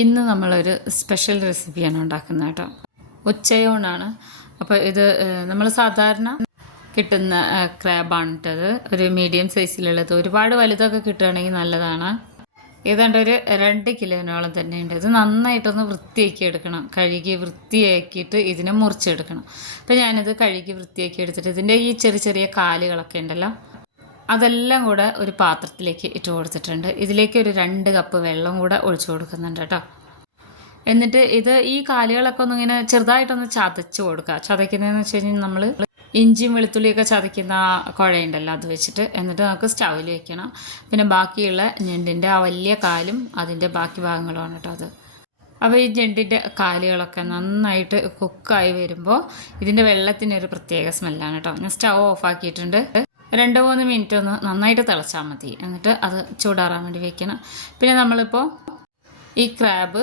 ഇന്ന് നമ്മളൊരു സ്പെഷ്യൽ റെസിപ്പിയാണ് ഉണ്ടാക്കുന്നത് കേട്ടോ. ഉച്ചയൂണാണ്. അപ്പോൾ ഇത് നമ്മൾ സാധാരണ കിട്ടുന്ന ക്രാബാണ് ഇട്ടത്. ഒരു മീഡിയം സൈസിലുള്ളത്. ഒരുപാട് വലുതൊക്കെ കിട്ടുകയാണെങ്കിൽ നല്ലതാണ്. ഏതാണ്ട് ഒരു 2 കിലോനോളം തന്നെ ഉണ്ട്. ഇത് നന്നായിട്ടൊന്ന് വൃത്തിയാക്കി എടുക്കണം. കഴുകി വൃത്തിയാക്കിയിട്ട് ഇതിനെ മുറിച്ചെടുക്കണം. അപ്പോൾ ഞാനിത് കഴുകി വൃത്തിയാക്കി എടുത്തിട്ട് ഇതിൻ്റെ ഈ ചെറിയ ചെറിയ കാലുകളൊക്കെ ഉണ്ടല്ലോ, അതെല്ലാം കൂടെ ഒരു പാത്രത്തിലേക്ക് ഇട്ട് കൊടുത്തിട്ടുണ്ട്. ഇതിലേക്ക് ഒരു 2 കപ്പ് വെള്ളം കൂടെ ഒഴിച്ചു കൊടുക്കുന്നുണ്ട് കേട്ടോ. എന്നിട്ട് ഈ കാലുകളൊക്കെ ഒന്നിങ്ങനെ ചെറുതായിട്ടൊന്ന് ചതച്ച് കൊടുക്കുക. ചതയ്ക്കുന്നതെന്ന് വെച്ച് കഴിഞ്ഞാൽ നമ്മൾ ഇഞ്ചിയും വെളുത്തുള്ളിയൊക്കെ ചതയ്ക്കുന്ന കുഴയുണ്ടല്ലോ, അത് വെച്ചിട്ട്. എന്നിട്ട് നമുക്ക് സ്റ്റൗവിൽ വെക്കണം. പിന്നെ ബാക്കിയുള്ള ഞണ്ടിൻ്റെ ആ വലിയ കാലും അതിൻ്റെ ബാക്കി ഭാഗങ്ങളുമാണ് കേട്ടോ അത്. അപ്പോൾ ഈ ഞണ്ടിൻ്റെ കാലുകളൊക്കെ നന്നായിട്ട് കുക്കായി വരുമ്പോൾ ഇതിൻ്റെ വെള്ളത്തിനൊരു പ്രത്യേക സ്മെല്ലാണ് കേട്ടോ. ഞാൻ സ്റ്റൗ ഓഫാക്കിയിട്ടുണ്ട്. 2-3 മിനിറ്റ് ഒന്ന് നന്നായിട്ട് തിളച്ചാൽ മതി. എന്നിട്ട് അത് ചൂടാറാൻ വേണ്ടി വെക്കണം. പിന്നെ നമ്മളിപ്പോൾ ഈ ക്രാബ്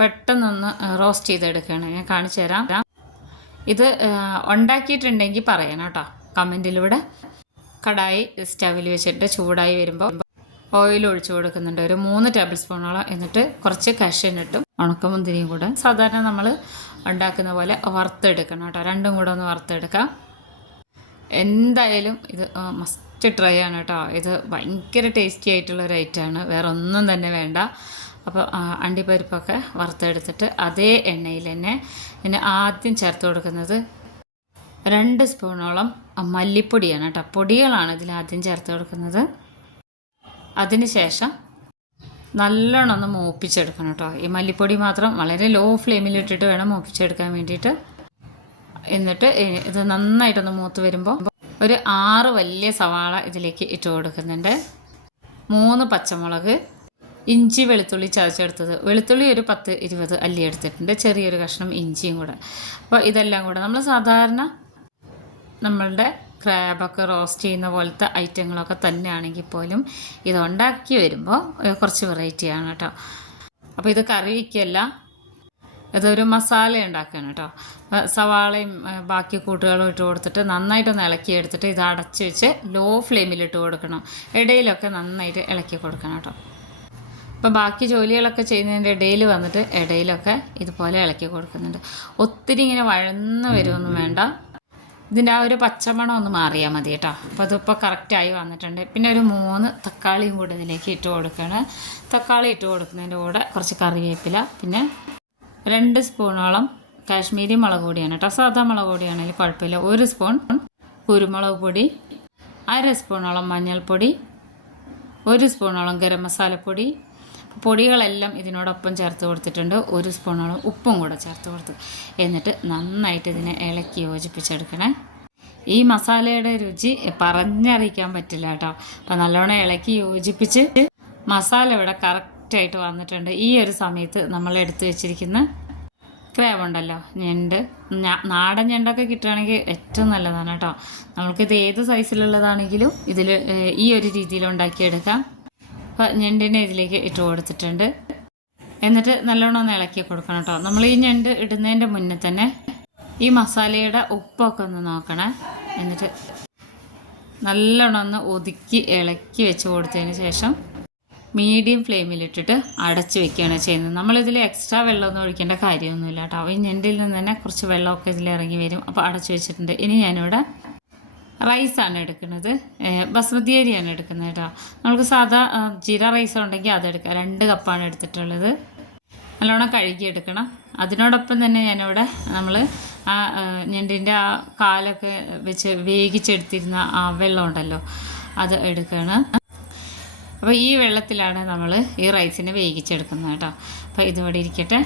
പെട്ടെന്നൊന്ന് റോസ്റ്റ് ചെയ്തെടുക്കുകയാണ്. ഞാൻ കാണിച്ചു തരാം. ഇത് ഉണ്ടാക്കിയിട്ടുണ്ടെങ്കിൽ പറയണം കേട്ടോ കമൻറ്റിലൂടെ. കടായി സ്റ്റവിൽ വെച്ചിട്ട് ചൂടായി വരുമ്പോൾ ഓയിൽ ഒഴിച്ചു കൊടുക്കുന്നുണ്ട്, ഒരു 3 ടേബിൾ സ്പൂണോളം. എന്നിട്ട് കുറച്ച് കശുവണ്ടിട്ടും ഉണക്കമുന്തിരിയും കൂടെ സാധാരണ നമ്മൾ ഉണ്ടാക്കുന്ന പോലെ വറുത്തെടുക്കണം കേട്ടോ. രണ്ടും കൂടെ ഒന്ന് വറുത്തെടുക്കാം. എന്തായാലും ഇത് മസ്റ്റ് ട്രൈ ആണ് കേട്ടോ. ഇത് ഭയങ്കര ടേസ്റ്റി ആയിട്ടുള്ളൊരു ഐറ്റമാണ്, വേറെ ഒന്നും തന്നെ വേണ്ട. അപ്പോൾ അണ്ടിപ്പരിപ്പൊക്കെ വറുത്തെടുത്തിട്ട് അതേ എണ്ണയിൽ തന്നെ പിന്നെ ആദ്യം ചേർത്ത് കൊടുക്കുന്നത് 2 സ്പൂണോളം മല്ലിപ്പൊടിയാണ് കേട്ടോ. പൊടികളാണ് ഇതിൽ ആദ്യം ചേർത്ത് കൊടുക്കുന്നത്. അതിന് ശേഷം നല്ലോണം ഒന്ന് മൂപ്പിച്ചെടുക്കണം കേട്ടോ. ഈ മല്ലിപ്പൊടി മാത്രം വളരെ ലോ ഫ്ലെയിമിലിട്ടിട്ട് വേണം മൂപ്പിച്ചെടുക്കാൻ വേണ്ടിയിട്ട്. എന്നിട്ട് ഇത് നന്നായിട്ടൊന്ന് മൂത്ത് വരുമ്പോൾ ഒരു 6 വലിയ സവാള ഇതിലേക്ക് ഇട്ട് കൊടുക്കുന്നുണ്ട്. 3 പച്ചമുളക്, ഇഞ്ചി വെളുത്തുള്ളി ചതച്ചെടുത്തത്. വെളുത്തുള്ളി ഒരു 10-20 അല്ലി എടുത്തിട്ടുണ്ട്, ചെറിയൊരു കഷ്ണം ഇഞ്ചിയും കൂടെ. അപ്പോൾ ഇതെല്ലാം കൂടെ നമ്മൾ സാധാരണ നമ്മളുടെ ക്രാബൊക്കെ റോസ്റ്റ് ചെയ്യുന്ന പോലത്തെ ഐറ്റങ്ങളൊക്കെ തന്നെയാണെങ്കിൽ പോലും ഇത് ഉണ്ടാക്കി വരുമ്പോൾ കുറച്ച് വെറൈറ്റിയാണ് കേട്ടോ. അപ്പോൾ ഇത് കറി വയ്ക്കുകയല്ല, ഇതൊരു മസാല ഉണ്ടാക്കുകയാണ് കേട്ടോ. സവാളയും ബാക്കി കൂട്ടുകളും ഇട്ട് കൊടുത്തിട്ട് നന്നായിട്ടൊന്ന് ഇളക്കി എടുത്തിട്ട് ഇത് അടച്ച് വെച്ച് ലോ ഫ്ലെയിമിലിട്ട് കൊടുക്കണം. ഇടയിലൊക്കെ നന്നായിട്ട് ഇളക്കി കൊടുക്കണം കേട്ടോ. അപ്പോൾ ബാക്കി ജോലികളൊക്കെ ചെയ്യുന്നതിൻ്റെ ഇടയിൽ വന്നിട്ട് ഇടയിലൊക്കെ ഇതുപോലെ ഇളക്കി കൊടുക്കുന്നുണ്ട്. ഒത്തിരി ഇങ്ങനെ വഴന്ന് വരുമൊന്നും വേണ്ട. ഇതിൻ്റെ ആ ഒരു പച്ചമണം ഒന്ന് മാറിയാൽ മതി കേട്ടോ. അപ്പോൾ അതിപ്പോൾ കറക്റ്റായി വന്നിട്ടുണ്ട്. പിന്നെ ഒരു 3 തക്കാളിയും കൂടെ ഇതിലേക്ക് ഇട്ട് കൊടുക്കുകയാണ്. തക്കാളി ഇട്ട് കൊടുക്കുന്നതിൻ്റെ കൂടെ കുറച്ച് കറിവേപ്പില, പിന്നെ 2 സ്പൂണോളം കാശ്മീരി മുളക് പൊടിയാണ് കേട്ടോ. സാധാ മുളക് പൊടിയാണെങ്കിൽ കുഴപ്പമില്ല. 1 സ്പൂൺ കുരുമുളക് പൊടി, 1/2 സ്പൂണോളം മഞ്ഞൾപ്പൊടി, 1 സ്പൂണോളം ഗരം മസാലപ്പൊടി. പൊടികളെല്ലാം ഇതിനോടൊപ്പം ചേർത്ത് കൊടുത്തിട്ടുണ്ട്. 1 സ്പൂണോളം ഉപ്പും കൂടെ ചേർത്ത് കൊടുത്തു. എന്നിട്ട് നന്നായിട്ട് ഇതിനെ ഇളക്കി യോജിപ്പിച്ചെടുക്കണേ. ഈ മസാലയുടെ രുചി പറഞ്ഞറിയിക്കാൻ പറ്റില്ല കേട്ടോ. അപ്പോൾ നല്ലോണം ഇളക്കി യോജിപ്പിച്ച് മസാല ഇവിടെ കറക്റ്റായിട്ട് വന്നിട്ടുണ്ട്. ഈ ഒരു സമയത്ത് നമ്മൾ എടുത്തു വെച്ചിരിക്കുന്ന ക്രാബ് ഉണ്ടല്ലോ, ഞണ്ട്, നാടൻ ഞണ്ടൊക്കെ കിട്ടുകയാണെങ്കിൽ ഏറ്റവും നല്ലതാണ് കേട്ടോ. നമ്മൾക്കിത് ഏത് സൈസിലുള്ളതാണെങ്കിലും ഇതിൽ ഈ ഒരു രീതിയിൽ ഉണ്ടാക്കിയെടുക്കാം. അപ്പോൾ ഞണ്ടിനെ ഇതിലേക്ക് ഇട്ട് കൊടുത്തിട്ടുണ്ട്. എന്നിട്ട് നല്ലോണം ഒന്ന് ഇളക്കി കൊടുക്കണം കേട്ടോ. നമ്മൾ ഈ ഞണ്ട് ഇടുന്നതിൻ്റെ മുന്നേ തന്നെ ഈ മസാലയുടെ ഉപ്പൊക്കെ ഒന്ന് നോക്കണേ. എന്നിട്ട് നല്ലോണം ഒന്ന് ഒതുക്കി ഇളക്കി വെച്ച് കൊടുത്തതിന് ശേഷം മീഡിയം ഫ്ലെയിമിലിട്ടിട്ട് അടച്ച് വെക്കുകയാണ് ചെയ്യുന്നത്. നമ്മളിതിൽ എക്സ്ട്രാ വെള്ളമൊന്നും ഒഴിക്കേണ്ട കാര്യമൊന്നുമില്ല കേട്ടോ. ഈ ഞണ്ടിൽ നിന്ന് തന്നെ കുറച്ച് വെള്ളമൊക്കെ ഇതിൽ ഇറങ്ങി വരും. അപ്പോൾ അടച്ച് വെച്ചിട്ടുണ്ട്. ഇനി ഞാനിവിടെ റൈസാണ് എടുക്കുന്നത്, ബസ്മതി അരിയാണ് എടുക്കുന്നത് കേട്ടോ. നമുക്ക് സാധാ ജീര റൈസ് ഉണ്ടെങ്കിൽ അതെടുക്കാം. 2 കപ്പാണ് എടുത്തിട്ടുള്ളത്. നല്ലോണം കഴുകിയെടുക്കണം. അതിനോടൊപ്പം തന്നെ ഞാനിവിടെ നമ്മൾ ആ ഞണ്ടിൻ്റെ ആ കാലൊക്കെ വെച്ച് വേവിച്ചെടുത്തിരുന്ന ആ വെള്ളം ഉണ്ടല്ലോ, അത് എടുക്കുകയാണ്. അപ്പോൾ ഈ വെള്ളത്തിലാണ് നമ്മൾ ഈ റൈസിനെ വേവിച്ചെടുക്കുന്നത് കേട്ടോ. അപ്പോൾ ഇതിവിടെ ഇരിക്കട്ടെ.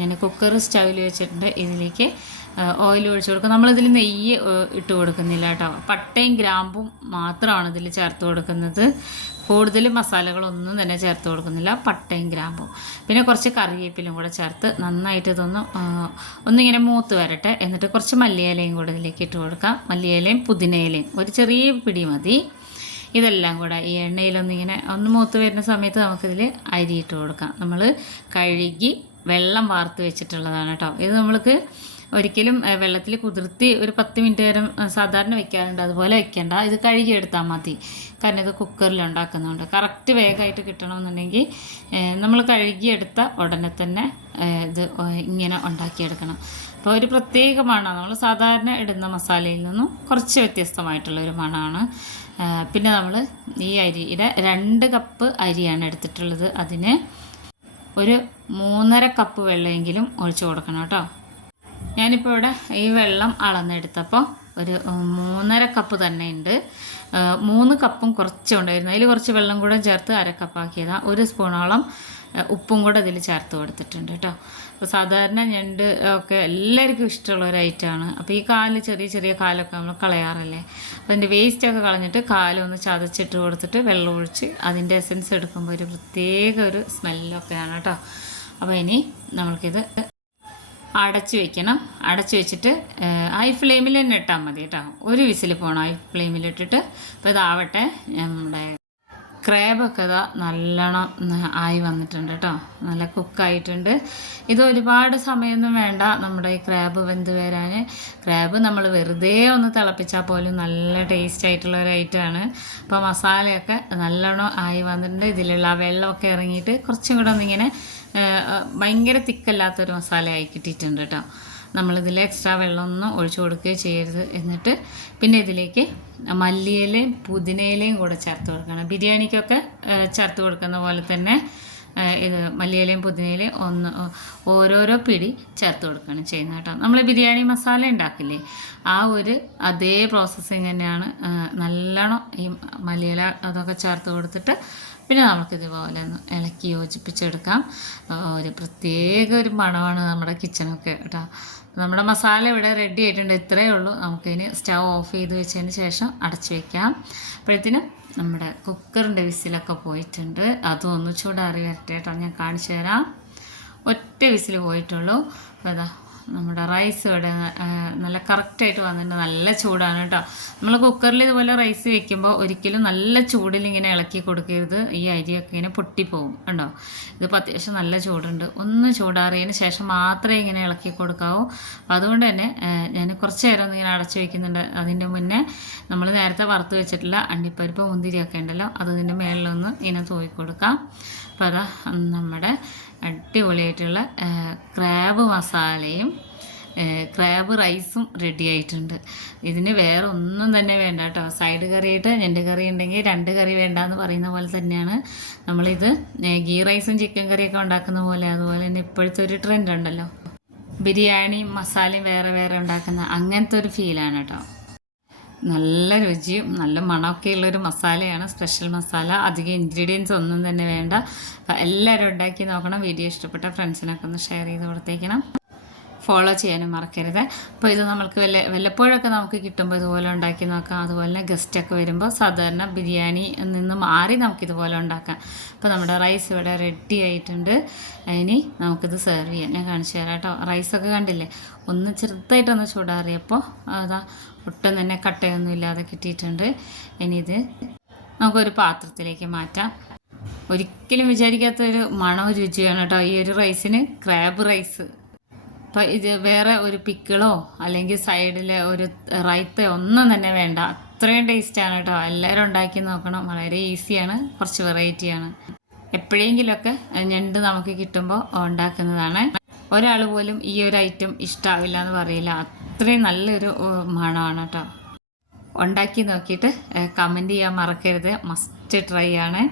ഞാൻ കുക്കർ സ്റ്റൗവിൽ വെച്ചിട്ടുണ്ട്. ഇതിലേക്ക് ഓയിൽ ഒഴിച്ച് കൊടുക്കുക. നമ്മളിതിൽ നെയ്യ് ഇട്ട് കൊടുക്കുന്നില്ല കേട്ടോ. പട്ടയും ഗ്രാമ്പും മാത്രമാണ് ഇതിൽ ചേർത്ത് കൊടുക്കുന്നത്. കൂടുതൽ മസാലകളൊന്നും തന്നെ ചേർത്ത് കൊടുക്കുന്നില്ല, പട്ടയും ഗ്രാമ്പും. പിന്നെ കുറച്ച് കറിവേപ്പിലും കൂടെ ചേർത്ത് നന്നായിട്ട് ഒന്നിങ്ങനെ മൂത്ത് വരട്ടെ. എന്നിട്ട് കുറച്ച് മല്ലിയിലയും കൂടെ ഇതിലേക്ക് ഇട്ട് കൊടുക്കാം. മല്ലിയിലയും പുതിനയിലയും ഒരു ചെറിയ പിടി മതി. ഇതെല്ലാം കൂടെ ഈ എണ്ണയിലൊന്നിങ്ങനെ ഒന്ന് മൂത്ത് വരുന്ന സമയത്ത് നമുക്കിതിൽ അരി ഇട്ട് കൊടുക്കാം. നമ്മൾ കഴുകി വെള്ളം വാർത്ത് വെച്ചിട്ടുള്ളതാണ് കേട്ടോ. ഇത് നമ്മൾക്ക് ഒരിക്കലും വെള്ളത്തിൽ കുതിർത്തി ഒരു 10 മിനിറ്റ് നേരം സാധാരണ വെക്കാറുണ്ട്, അതുപോലെ വെക്കേണ്ട. ഇത് കഴുകിയെടുത്താൽ മതി. കാരണം ഇത് കുക്കറിൽ ഉണ്ടാക്കുന്നുണ്ട്. കറക്റ്റ് വേഗമായിട്ട് കിട്ടണമെന്നുണ്ടെങ്കിൽ നമ്മൾ കഴുകിയെടുത്ത ഉടനെ തന്നെ ഇത് ഇങ്ങനെ ഉണ്ടാക്കിയെടുക്കണം. അപ്പോൾ ഒരു പ്രത്യേക മണമാണ്. നമ്മൾ സാധാരണ ഇടുന്ന മസാലയിൽ നിന്നും കുറച്ച് വ്യത്യസ്തമായിട്ടുള്ളൊരു മണമാണ്. പിന്നെ നമ്മൾ ഈ അരിയുടെ 2 കപ്പ് അരിയാണ് എടുത്തിട്ടുള്ളത്. അതിന് ഒരു 3.5 കപ്പ് വെള്ളമെങ്കിലും ഒഴിച്ചു കൊടുക്കണം കേട്ടോ. ഞാനിപ്പോൾ ഇവിടെ ഈ വെള്ളം അളന്നെടുത്തപ്പോൾ ഒരു 3.5 കപ്പ് തന്നെ ഉണ്ട്. 3 കപ്പും കുറച്ചുണ്ടായിരുന്നു. അതിൽ കുറച്ച് വെള്ളം കൂടെ ചേർത്ത് 1/2 കപ്പാക്കിയതാണ്. 1 സ്പൂണോളം ഉപ്പും കൂടെ അതിൽ ചേർത്ത് കൊടുത്തിട്ടുണ്ട് കേട്ടോ. അപ്പോൾ സാധാരണ ഞണ്ട് ഒക്കെ എല്ലാവർക്കും ഇഷ്ടമുള്ള ഒരു ഐറ്റമാണ്. അപ്പോൾ ഈ ചെറിയ ചെറിയ കാലൊക്കെ നമ്മൾ കളയാറല്ലേ. അപ്പോൾ അതിൻ്റെ വേസ്റ്റൊക്കെ കളഞ്ഞിട്ട് കാലൊന്ന് ചതച്ചിട്ട് കൊടുത്തിട്ട് വെള്ളം ഒഴിച്ച് അതിൻ്റെ എസൻസ് എടുക്കുമ്പോൾ ഒരു പ്രത്യേക ഒരു സ്മെല്ലൊക്കെയാണ് കേട്ടോ. അപ്പോൾ ഇനി നമ്മൾക്കിത് അടച്ചു വെക്കണം. അടച്ചു വെച്ചിട്ട് ഹൈ ഫ്ലെയിമിൽ തന്നെ ഇട്ടാൽ മതി കേട്ടോ. ഒരു വിസിൽ പോകണം ഹൈ ഫ്ലെയിമിലിട്ടിട്ട്. അപ്പോൾ ഇതാവട്ടെ. നമ്മുടെ ക്രാബൊക്കെ ഇതാ നല്ലോണം ആയി വന്നിട്ടുണ്ട് കേട്ടോ. നല്ല കുക്കായിട്ടുണ്ട്. ഇത് ഒരുപാട് സമയമൊന്നും വേണ്ട നമ്മുടെ ഈ ക്രാബ് വെന്ത് വരാൻ. ക്രാബ് നമ്മൾ വെറുതെ ഒന്ന് തിളപ്പിച്ചാൽ പോലും നല്ല ടേസ്റ്റ് ആയിട്ടുള്ള ഒരു ഐറ്റമാണ്. അപ്പോൾ മസാലയൊക്കെ നല്ലോണം ആയി വന്നിട്ടുണ്ട്. ഇതിലുള്ള വെള്ളമൊക്കെ ഇറങ്ങിയിട്ട് കുറച്ചും കൂടെ ഒന്നിങ്ങനെ ഭയങ്കര തിക്കല്ലാത്തൊരു മസാലയായി കിട്ടിയിട്ടുണ്ട് കേട്ടോ. നമ്മളിതിൽ എക്സ്ട്രാ വെള്ളമൊന്നും ഒഴിച്ചു കൊടുക്കുകയോ ചെയ്യരുത്. എന്നിട്ട് പിന്നെ ഇതിലേക്ക് മല്ലിയിലയും പുതിനയിലയും കൂടെ ചേർത്ത് കൊടുക്കണം. ബിരിയാണിക്കൊക്കെ ചേർത്ത് കൊടുക്കുന്ന പോലെ തന്നെ ഇത് മല്ലിയിലയും പുതിനയിലയും ഓരോരോ പിടി ചേർത്ത് കൊടുക്കുകയാണ് ചെയ്യുന്നത് കേട്ടോ. നമ്മൾ ബിരിയാണി മസാല ഉണ്ടാക്കില്ലേ, ആ ഒരു അതേ പ്രോസസ്സിങ് തന്നെയാണ്. നല്ലോണം ഈ മല്ലിയില അതൊക്കെ ചേർത്ത് കൊടുത്തിട്ട് പിന്നെ നമുക്കിതുപോലെ ഒന്ന് ഇളക്കി യോജിപ്പിച്ചെടുക്കാം. ഒരു പ്രത്യേക ഒരു മണമാണ് നമ്മുടെ കിച്ചണൊക്കെ കേട്ടോ. നമ്മുടെ മസാല ഇവിടെ റെഡി ആയിട്ടുണ്ട്. ഇത്രയേ ഉള്ളൂ. നമുക്കിനി സ്റ്റവ് ഓഫ് ചെയ്ത് വെച്ചതിന് ശേഷം അടച്ചു വയ്ക്കാം. അപ്പോഴത്തേനും നമ്മുടെ കുക്കറിൻ്റെ വിസിലൊക്കെ പോയിട്ടുണ്ട്. അതും ഒന്ന് ചൂടാറി വരട്ടെ കേട്ടോ. ഞാൻ കാണിച്ചു തരാം. ഒറ്റ വിസിൽ പോയിട്ടുള്ളൂ. അപ്പോൾ അതാ നമ്മുടെ റൈസ് ഇവിടെ നല്ല കറക്റ്റായിട്ട് വന്നിട്ടുണ്ട്. നല്ല ചൂടാണ് കേട്ടോ. നമ്മൾ കുക്കറിൽ ഇതുപോലെ റൈസ് വെക്കുമ്പോൾ ഒരിക്കലും നല്ല ചൂടിൽ ഇങ്ങനെ ഇളക്കി കൊടുക്കരുത്. ഈ അരിയൊക്കെ ഇങ്ങനെ പൊട്ടിപ്പോവും കണ്ടോ. ഇതിപ്പോൾ അത്യാവശ്യം നല്ല ചൂടുണ്ട്. ഒന്ന് ചൂടാറിയതിന് ശേഷം മാത്രമേ ഇങ്ങനെ ഇളക്കി കൊടുക്കാവൂ. അപ്പോൾ അതുകൊണ്ട് തന്നെ ഞാൻ കുറച്ച് നേരം ഒന്ന് ഇങ്ങനെ അടച്ചു വയ്ക്കുന്നുണ്ട്. അതിൻ്റെ മുന്നേ നമ്മൾ നേരത്തെ വറുത്ത് വെച്ചിട്ടുള്ള അണ്ടിപ്പരിപ്പ് മുന്തിരിയൊക്കെ ഉണ്ടല്ലോ, അതിൻ്റെ മേളിലൊന്ന് ഇങ്ങനെ തൂവി കൊടുക്കാം. അപ്പോൾ അതാ നമ്മുടെ അടിപൊളിയായിട്ടുള്ള ക്രാബ് മസാലയും ക്രാബ് റൈസും റെഡി ആയിട്ടുണ്ട്. ഇതിന് വേറെ ഒന്നും തന്നെ വേണ്ട കേട്ടോ. സൈഡ് കറിയായിട്ട് ഞണ്ട് കറി ഉണ്ടെങ്കിൽ 2 കറി വേണ്ടെന്ന് പറയുന്ന പോലെ തന്നെയാണ് നമ്മളിത് ഗീ റൈസും ചിക്കൻ കറിയൊക്കെ ഉണ്ടാക്കുന്ന പോലെ. അതുപോലെ തന്നെ ഇപ്പോഴത്തെ ഒരു ട്രെൻഡ് ഉണ്ടല്ലോ, ബിരിയാണി മസാലയും വേറെ വേറെ ഉണ്ടാക്കുന്ന അങ്ങനത്തെ ഒരു ഫീലാണ് കേട്ടോ. നല്ല രുചിയും നല്ല മണമൊക്കെ ഉള്ളൊരു മസാലയാണ്, സ്പെഷ്യൽ മസാല. അധികം ഇൻഗ്രീഡിയൻസ് ഒന്നും തന്നെ വേണ്ട. അപ്പോൾ എല്ലാവരും ഉണ്ടാക്കി നോക്കണം. വീഡിയോ ഇഷ്ടപ്പെട്ട ഫ്രണ്ട്സിനൊക്കെ ഒന്ന് ഷെയർ ചെയ്ത് കൊടുത്തേക്കണം. ഫോളോ ചെയ്യാനും മറക്കരുത്. അപ്പോൾ ഇത് നമ്മൾക്ക് വല്ലപ്പോഴൊക്കെ നമുക്ക് കിട്ടുമ്പോൾ ഇതുപോലെ ഉണ്ടാക്കി നോക്കാം. അതുപോലെ തന്നെ ഗസ്റ്റൊക്കെ വരുമ്പോൾ സാധാരണ ബിരിയാണി നിന്ന് മാറി നമുക്കിതുപോലെ ഉണ്ടാക്കാം. അപ്പോൾ നമ്മുടെ റൈസ് ഇവിടെ റെഡി ആയിട്ടുണ്ട്. ഇനി നമുക്കിത് സെർവ് ചെയ്യാം. ഞാൻ കാണിച്ചു തരാം കേട്ടോ. റൈസൊക്കെ കണ്ടില്ലേ, ഒന്ന് ചെറുതായിട്ടൊന്ന് ചൂടാറിയപ്പോൾ അതാ ഒട്ടും തന്നെ കട്ടയൊന്നും ഇല്ലാതെ കിട്ടിയിട്ടുണ്ട്. ഇനി ഇത് നമുക്കൊരു പാത്രത്തിലേക്ക് മാറ്റാം. ഒരിക്കലും വിചാരിക്കാത്തൊരു മണവും രുചിയാണ് കേട്ടോ ഈ ഒരു റൈസിന്, ക്രാബ് റൈസ്. അപ്പോൾ ഇത് വേറെ ഒരു പിക്കിളോ അല്ലെങ്കിൽ സൈഡിൽ ഒരു റൈത്തയോ ഒന്നും തന്നെ വേണ്ട. അത്രയും ടേസ്റ്റാണ് കേട്ടോ. എല്ലാവരും ഉണ്ടാക്കി നോക്കണം. വളരെ ഈസിയാണ്, കുറച്ച് വെറൈറ്റിയാണ്. എപ്പോഴെങ്കിലുമൊക്കെ ഞണ്ട് നമുക്ക് കിട്ടുമ്പോൾ ഉണ്ടാക്കുന്നതാണ്. ഒരാൾ പോലും ഈ ഒരു ഐറ്റം ഇഷ്ടാവില്ല എന്ന് പറയില്ല. അത്രയും നല്ലൊരു മണമാണ് കേട്ടോ. ഉണ്ടാക്കി നോക്കിയിട്ട് കമൻറ്റ് ചെയ്യാൻ മറക്കരുത്. മസ്റ്റ് ട്രൈ ആണ്.